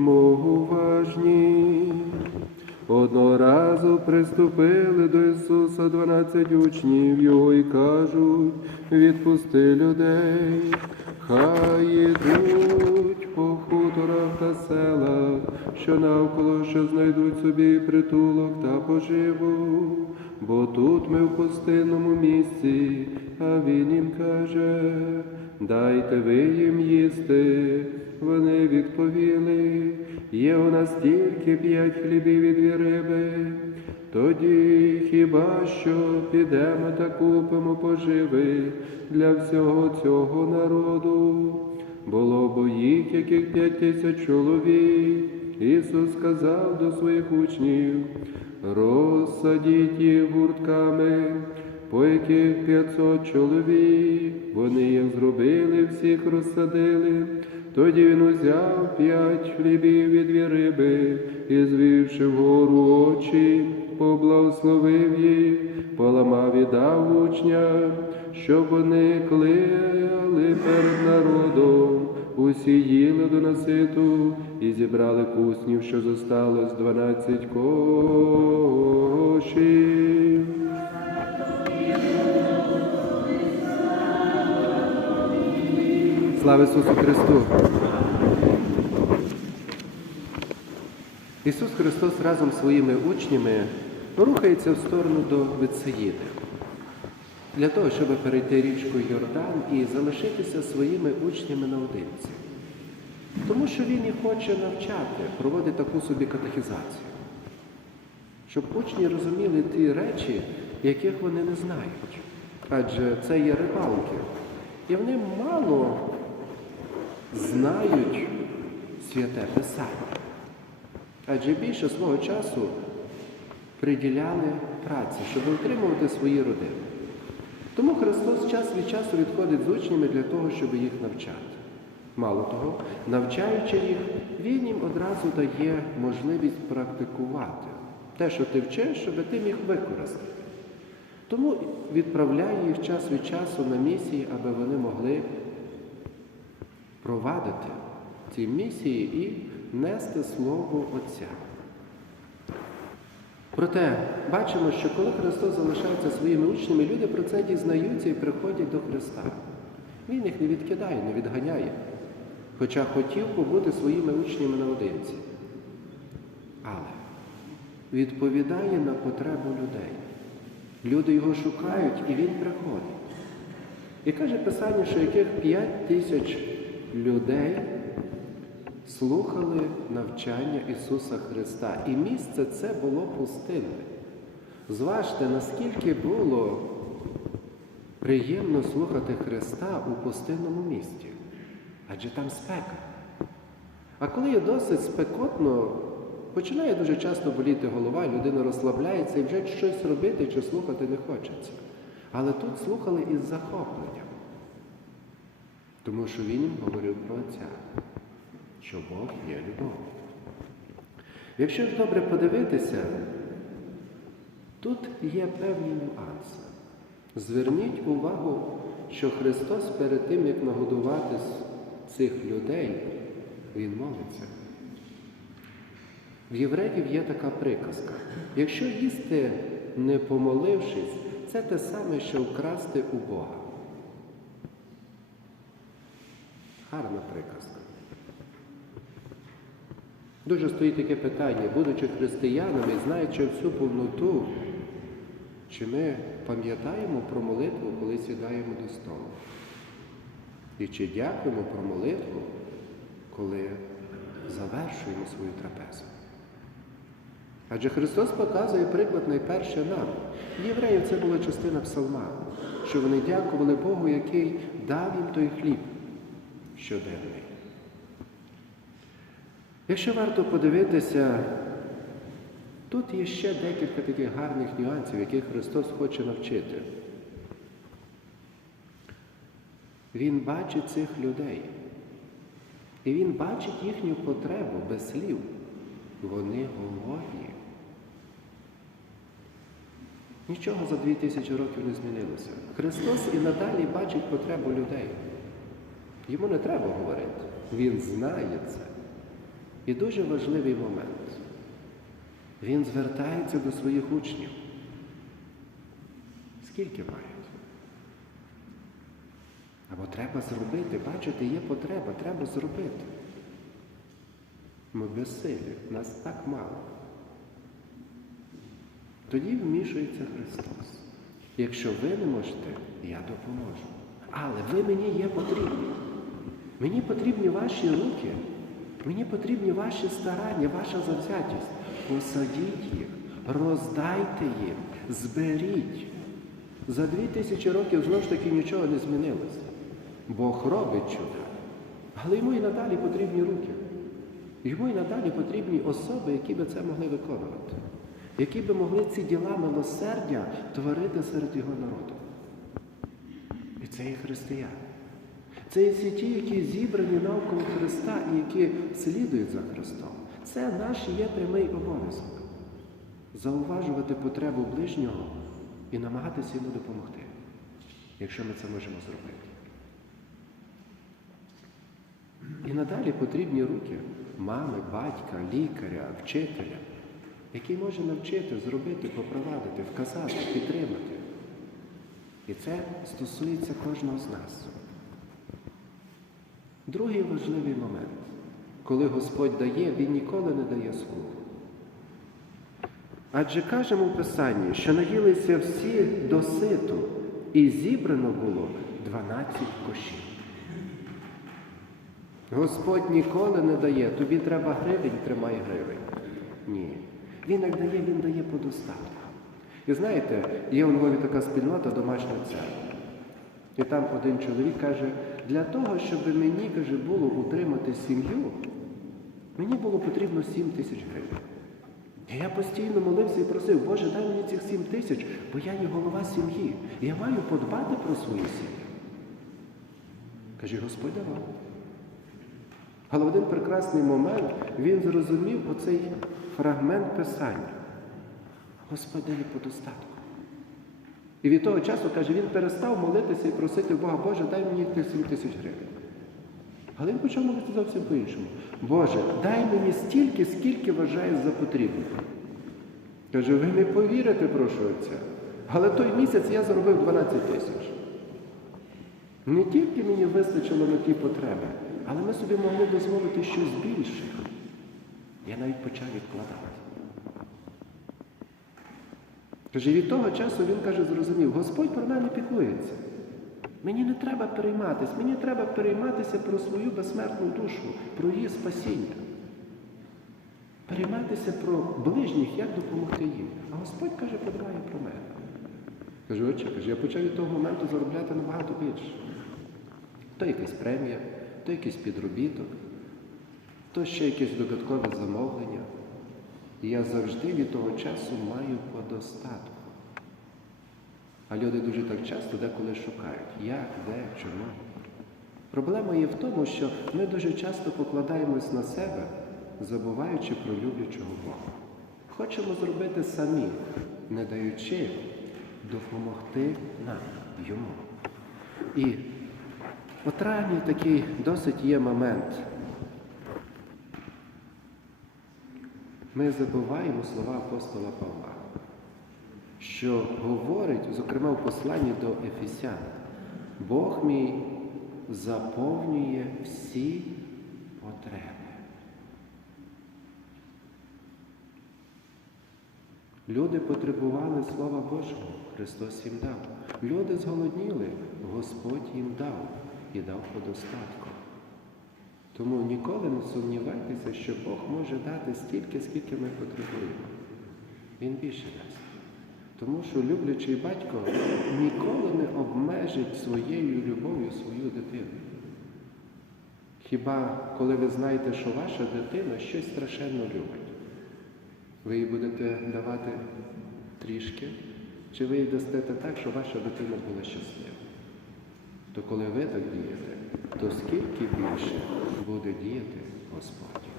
Будьмо уважні. Одного разу приступили до Ісуса дванадцять учнів Його і кажуть, відпусти людей, хай ідуть по хуторах та селах, що навколо, що знайдуть собі притулок та поживу. Бо тут ми в пустинному місці, а він їм каже, дайте ви їм їсти. Вони відповіли, є у нас тільки п'ять хлібів і дві риби. Тоді хіба що підемо та купимо поживи для всього цього народу? Було бо їх, яких п'ять тисяч чоловік. Ісус сказав до своїх учнів, розсадіть їх гуртками, по яких п'ятсот чоловік. Вони їх зробили, всіх розсадили. Тоді він узяв п'ять хлібів і дві риби, і звівши вгору очі, поблагословив їх, поламав і дав учням, щоб вони клеяли перед народом. Усі їли до наситу і зібрали куснів, що зосталось дванадцять кошів. Слава Ісусу Христу! Ісус Христос разом з своїми учнями рухається в сторону до Вицеїди для того, щоб перейти річку Йордан і залишитися своїми учнями наодинці. Тому що Він і хоче навчати, проводить таку собі катехізацію, щоб учні розуміли ті речі, яких вони не знають. Адже це є рибалки. І вони мало знають святе Писання. Адже більше свого часу приділяли праці, щоб утримувати свої родини. Тому Христос час від часу відходить з учнями для того, щоб їх навчати. Мало того, навчаючи їх, Він їм одразу дає можливість практикувати те, що ти вчиш, щоб ти міг використати. Тому відправляє їх час від часу на місії, аби вони могли провадити ці місії і нести Слово Отця. Проте бачимо, що коли Христос залишається своїми учнями, люди про це дізнаються і приходять до Христа. Він їх не відкидає, не відганяє, хоча хотів побути своїми учнями наодинці. Але відповідає на потребу людей. Люди його шукають, і він приходить. І каже Писання, що яких п'ять тисяч людей слухали навчання Ісуса Христа. І місце це було пустинне. Зважте, наскільки було приємно слухати Христа у пустинному місті, адже там спека. А коли є досить спекотно, починає дуже часто боліти голова, людина розслабляється і вже щось робити чи слухати не хочеться. Але тут слухали із захопленням, тому що він їм говорив про Отця що Бог є любов. Якщо ж добре подивитися, тут є певні нюанси. Зверніть увагу, що Христос перед тим, як нагодувати цих людей, Він молиться. В євреїв є така приказка. Якщо їсти не помолившись, це те саме, що вкрасти у Бога. Гарна приказка. Дуже стоїть таке питання, будучи християнами, знаючи всю повноту, чи ми пам'ятаємо про молитву, коли сідаємо до столу? І чи дякуємо про молитву, коли завершуємо свою трапезу? Адже Христос показує приклад найперше нам. Євреїв це була частина псалма, що вони дякували Богу, який дав їм той хліб щоденний. Якщо варто подивитися, тут є ще декілька таких гарних нюансів, яких Христос хоче навчити. Він бачить цих людей. І Він бачить їхню потребу без слів. Вони голодні. Нічого за дві тисячі років не змінилося. Христос і надалі бачить потребу людей. Йому не треба говорити. Він знає це. І дуже важливий момент. Він звертається до своїх учнів. Скільки мають? Або треба зробити, бачите, є потреба, треба зробити. Ми безсилі, нас так мало. Тоді вмішується Христос. Якщо ви не можете, я допоможу. Але ви мені є потрібні. Мені потрібні ваші руки, мені потрібні ваші старання, ваша завзятість. Посадіть їх, роздайте їм, зберіть. За дві тисячі років знову ж таки нічого не змінилося. Бог робить чудо. Але йому і надалі потрібні руки. Йому і надалі потрібні особи, які би це могли виконувати, які би могли ці діла милосердя творити серед його народу. І це є християни. Це всі ті, які зібрані навколо Христа і які слідують за Христом. Це наш є прямий обов'язок. Зауважувати потребу ближнього і намагатися йому допомогти, якщо ми це можемо зробити. І надалі потрібні руки мами, батька, лікаря, вчителя, який може навчити, зробити, попровадити, вказати, підтримати. І це стосується кожного з нас. Другий важливий момент. Коли Господь дає, Він ніколи не дає слугу. Адже кажемо в Писанні, що наїлися всі до ситу, і зібрано було 12 кошів. Господь ніколи не дає, тобі треба гривень, тримай гривень. Ні. Він як дає, він дає по достатку. І знаєте, є у Львові така спільнота домашня церква. І там один чоловік каже, для того, щоб мені, каже, було утримати сім'ю, мені було потрібно 7 тисяч гривень. І я постійно молився і просив, Боже, дай мені цих 7 тисяч, бо я є голова сім'ї. Я маю подбати про свою сім'ю. Каже, Господь давав. Але в один прекрасний момент він зрозумів оцей фрагмент Писання. Господь дає по достатку. І від того часу, каже, він перестав молитися і просити Бога, Боже, дай мені тих 7 тисяч гривень. Але він почав молитися зовсім по-іншому. Боже, дай мені стільки, скільки вважаєш за потрібне. Каже, ви не повірите, прошу отця. Але той місяць я заробив 12 тисяч. Не тільки мені вистачило на ті потреби, але ми собі могли дозволити щось більше. Я навіть почав відкладати. Каже, від того часу він каже, зрозумів, Господь про мене піклується. Мені не треба перейматися, мені треба перейматися про свою безсмертну душу, про її спасіння. Перейматися про ближніх, як допомогти їм. А Господь каже, подбає про мене. Каже, отче, каже, я почав від того моменту заробляти набагато більше. То якась премія, то якийсь підробіток, то ще якесь додаткове замовлення. І я завжди від того часу маю по достатку. А люди дуже так часто деколи шукають, як, де, чому. Проблема є в тому, що ми дуже часто покладаємось на себе, забуваючи про люблячого Бога. Хочемо зробити самі, не даючи допомогти нам, йому. І у травні такий досить є момент. Ми забуваємо слова апостола Павла, що говорить, зокрема в посланні до Ефесян, Бог мій заповнює всі потреби. Люди потребували Слова Божого, Христос їм дав. Люди зголодніли, Господь їм дав і дав по достатку. Тому ніколи не сумнівайтеся, що Бог може дати стільки, скільки ми потребуємо. Він більше дасть. Тому що люблячий батько ніколи не обмежить своєю любов'ю свою дитину. Хіба коли ви знаєте, що ваша дитина щось страшенно любить, ви їй будете давати трішки, чи ви їй дасте так, щоб ваша дитина була щаслива? То коли ви так дієте, то скільки більше буде діяти Господь.